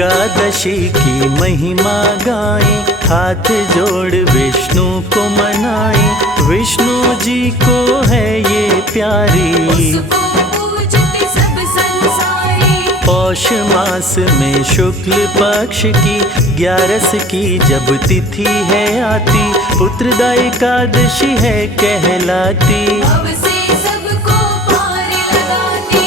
एकादशी की महिमा गाएं, हाथ जोड़ विष्णु को मनाएं। विष्णु जी को है ये प्यारी, उसको पूजते सब संसारी। पौष मास में शुक्ल पक्ष की 11 की जब तिथि है आती, पुत्रदा एकादशी है कहलाती। अब से सबको पार लगाती।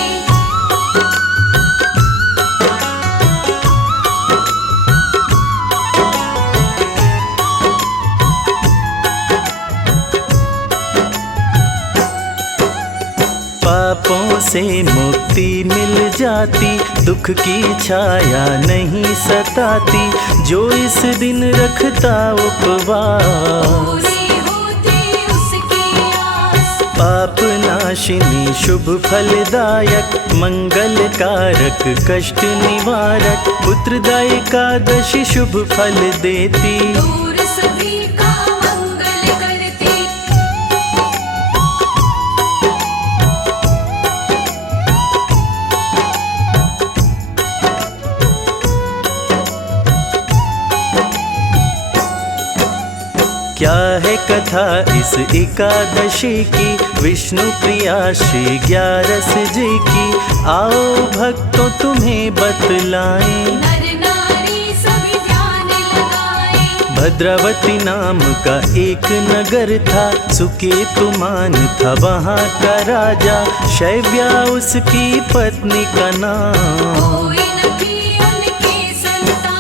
पापों से मुक्ति मिल जाती, दुख की छाया नहीं सताती। जो इस दिन रखता उपवास, पूरी होती उसकी आस। पाप नाशिनी शुभ फलदायक, मंगल कारक कष्ट निवारक। पुत्रदा एकादशी शुभ फल देती, दूर सभी का मंगल करती। क्या है कथा इस एकादशी की, विष्णु प्रिया श्री 11 जी की। आओ भक्तों तुम्हें बतलाएं, नर नारी सभी ध्यान लगाएं। भद्रावती नाम का एक नगर था, सुकेतुमान था वहाँ का राजा। शैव्या उसकी पत्नी का नाम, कोई न थी उनकी संतान।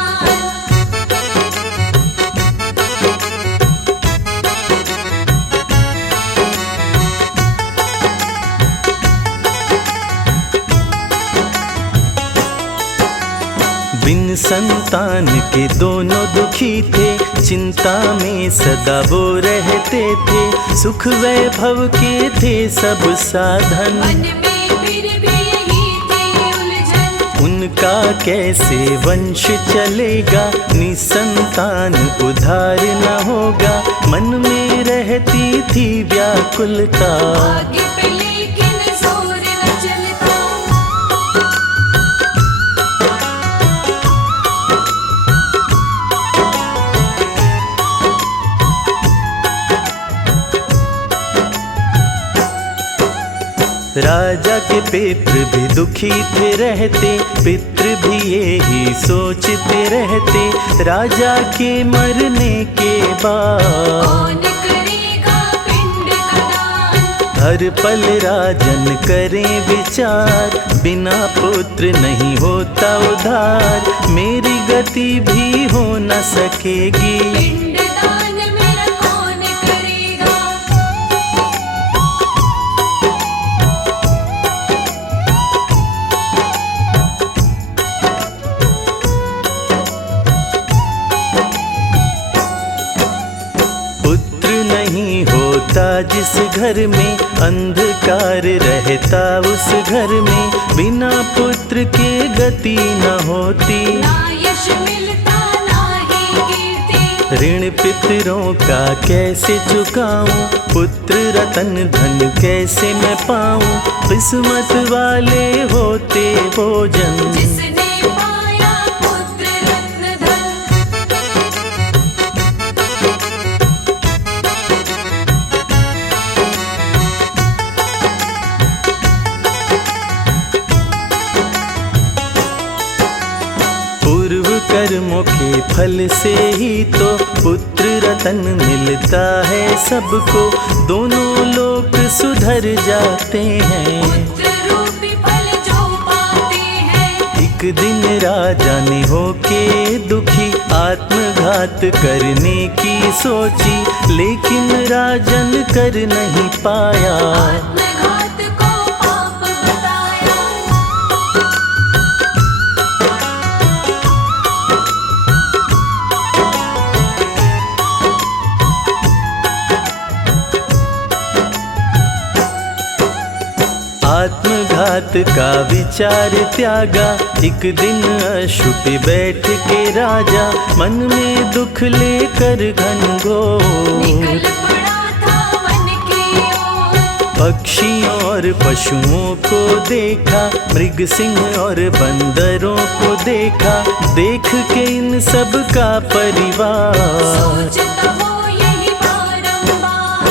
बिन संतान के दोनों दुखी थे, चिंता में सदा वो रहते थे। सुख वैभव के थे सब साधन, मन में फिर भी यही थी उलझन। उनका कैसे वंश चलेगा, निसंतान उद्धार न होगा। मन में रहती थी व्याकुलता, आगे पे लेकिन जोर न चलता। राजा के पितृ भी दुखी थे रहते, पितृ भी यही सोचते रहते। राजा के मरने के बाद कौन करेगा पिंड का दान। हर पल राजन करें विचार, बिना पुत्र नहीं होता उद्धार। मेरी गति भी हो न सकेगी, पिंड दान मेरा कौन करेगा। पुत्र नहीं होता जिस घर में, अंधकार रहता उस घर में। बिना पुत्र के गति न होती, ना यश मिलता ना ही कीर्ति। ऋण पितरों का कैसे चुकाऊं, पुत्र रतन धन कैसे मैं पाऊं। किस्मत वाले होते वो जन, जिसने पाया पुत्र रत्न धन। पूर्व कर्मों के फल से ही तो पुत्र रतन मिलता है सबको। दोनों लोक सुधर जाते हैं, पुत्र रूपी फल जो पाते हैं। एक दिन राजा ने होके दुखी, आत्मघात करने की सोची। लेकिन राजन कर नहीं पाया, आत्मघात को पाप बताया। आत्मघात का विचार त्यागा। एक दिन अशुभ बैठ के राजा, मन में दुख लेकर घनघोर निकल पड़ा था वन की ओर। पक्षियों और पशुओं को देखा, मृग सिंह और बंदरों को देखा, देख के इन सब का परिवार सोचता वो यही बारंबार।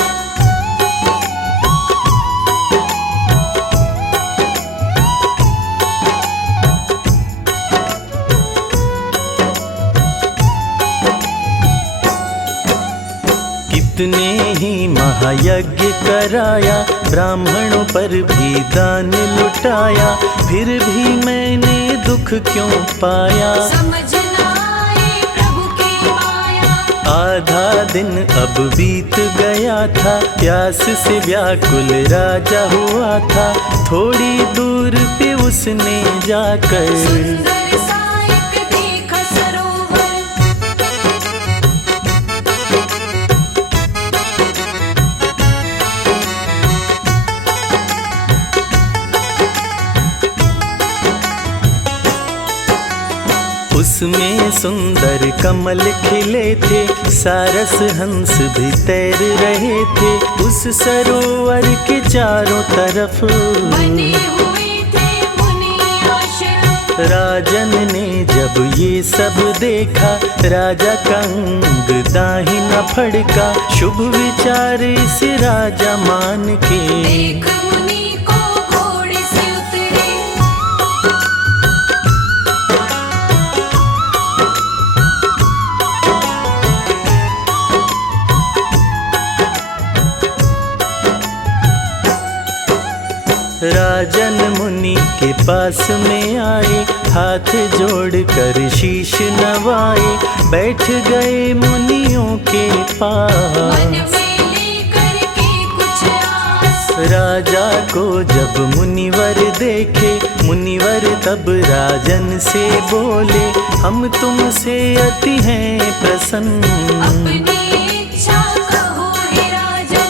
कितने ही महायज्ञ कराया, ब्राह्मणों पर भी दान लुटाया, फिर भी मैंने दुख क्यों पाया। समझ न आए प्रभु की माया। आधा दिन अब बीत गया था, प्यास से व्याकुल राजा हुआ था। थोड़ी दूर पे उसने जाकर सुंदर सा एक देखा सरोवर। उसमें सुंदर कमल खिले थे, सारस हंस भी तैर रहे थे। उस सरोवर के चारों तरफ बने हुए थे मुनि आश्रम। राजन ने जब ये सब देखा, राजा का अंग दाहिना फड़का। शुभ विचार इस राजा मान के देख मुनि को घोड़े से उतरे। राजन मुनि के पास में आए, हाथ जोड़कर शीश नवाए। बैठ गए मुनियों के मन पास। में लेकर के कुछ आस। राजा को जब मुनिवर देखे, मुनिवर तब राजन से बोले, हम तुमसे अति हैं प्रसन्न। अपनी इच्छा कहो हे राजन।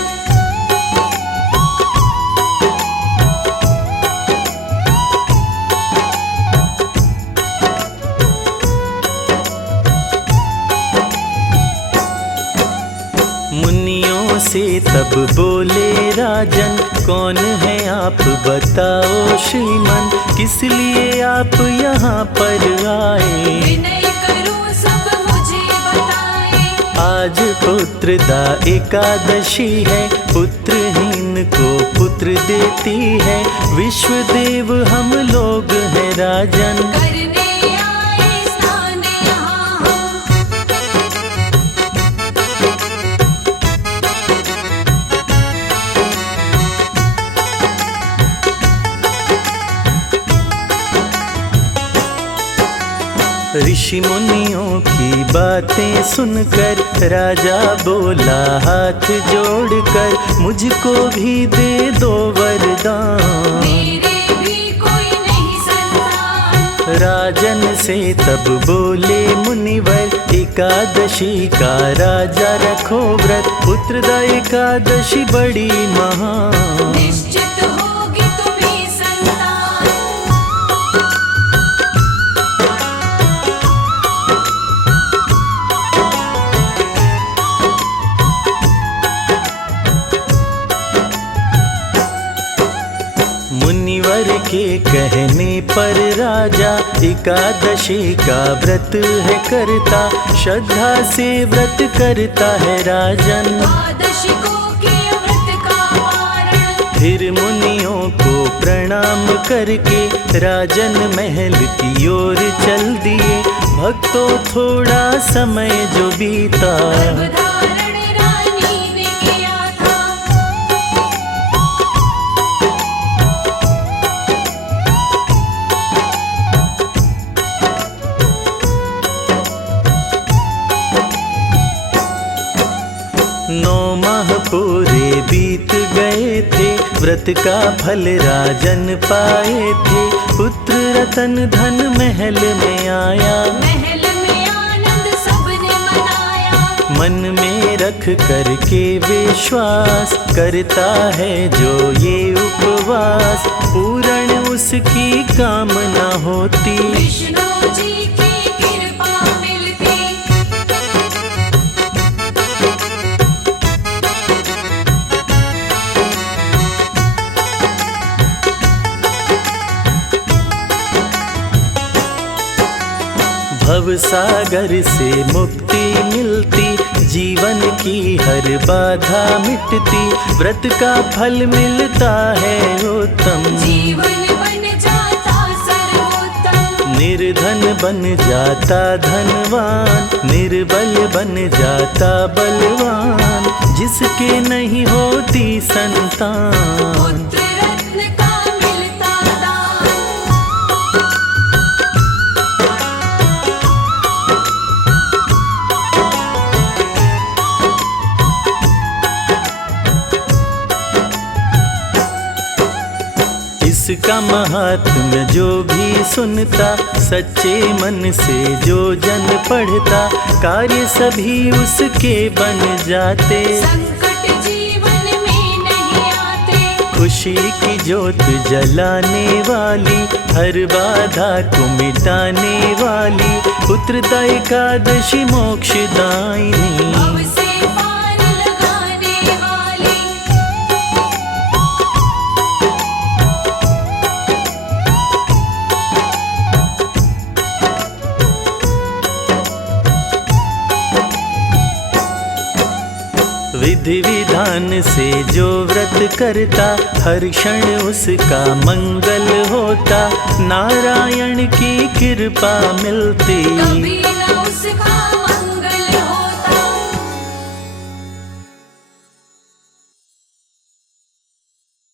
मुनियों से तब बोले राजन, कौन है आप बताओ श्रीमन, किस लिए आप यहाँ पर आए। विनय करूं सब मुझे बताए। आज पुत्रदा एकादशी है, पुत्रहीन को पुत्र देती है। विश्वदेव हम लोग हैं राजन, करने आए स्नान यहाँ हम। ऋषि मुनियों की बातें सुनकर राजा बोला हाथ जोड़कर, मुझको भी दे दो वरदान। मेरे भी कोई नहीं संतान। राजन से तब बोले मुनिवर, एकादशी का राजा रखो व्रत। पुत्रदा एकादशी बड़ी महान, निश्चित होगी तुम्हें संतान। मुनिवर के कहने पर राजा एकादशी का व्रत है करता। श्रद्धा से व्रत करता है राजन, द्वादशिकों के व्रत का पारण। फिर मुनियों को प्रणाम करके राजन महल की ओर चल दिए। भक्तों थोड़ा समय जो बीता, गर्भधारण रानी ने किया था। पूरे बीत गए थे, व्रत का फल राजन पाए थे। पुत्र रतन धन महल में आया, महल में आनंद सबने मनाया। मन में रख करके विश्वास, करता है जो ये उपवास, पूर्ण उसकी कामना होती। विष्णु जी की कृपा मिलती। भव सागर से मुक्ति मिलती, जीवन की हर बाधा मिटती, व्रत का फल मिलता है उत्तम। जीवन बन जाता सर्वोत्तम, निर्धन बन जाता धनवान, निर्बल बन जाता बलवान, जिसके नहीं होती संतान। पुत्र रत्न का मिलता दान। इसका महात्म्य जो भी सुनता, सच्चे मन से जो जन पढ़ता, कार्य सभी उसके बन जाते। संकट जीवन में नहीं आते, खुशी की ज्योत जलाने वाली, हर बाधा को मिटाने वाली, पुत्रदा एकादशी मोक्षदायिनी। भव से पार लगाने वाली, विधि विधान से जो व्रत करता, हर क्षण उसका मंगल होता, नारायण की कृपा मिलती। कभी न उसका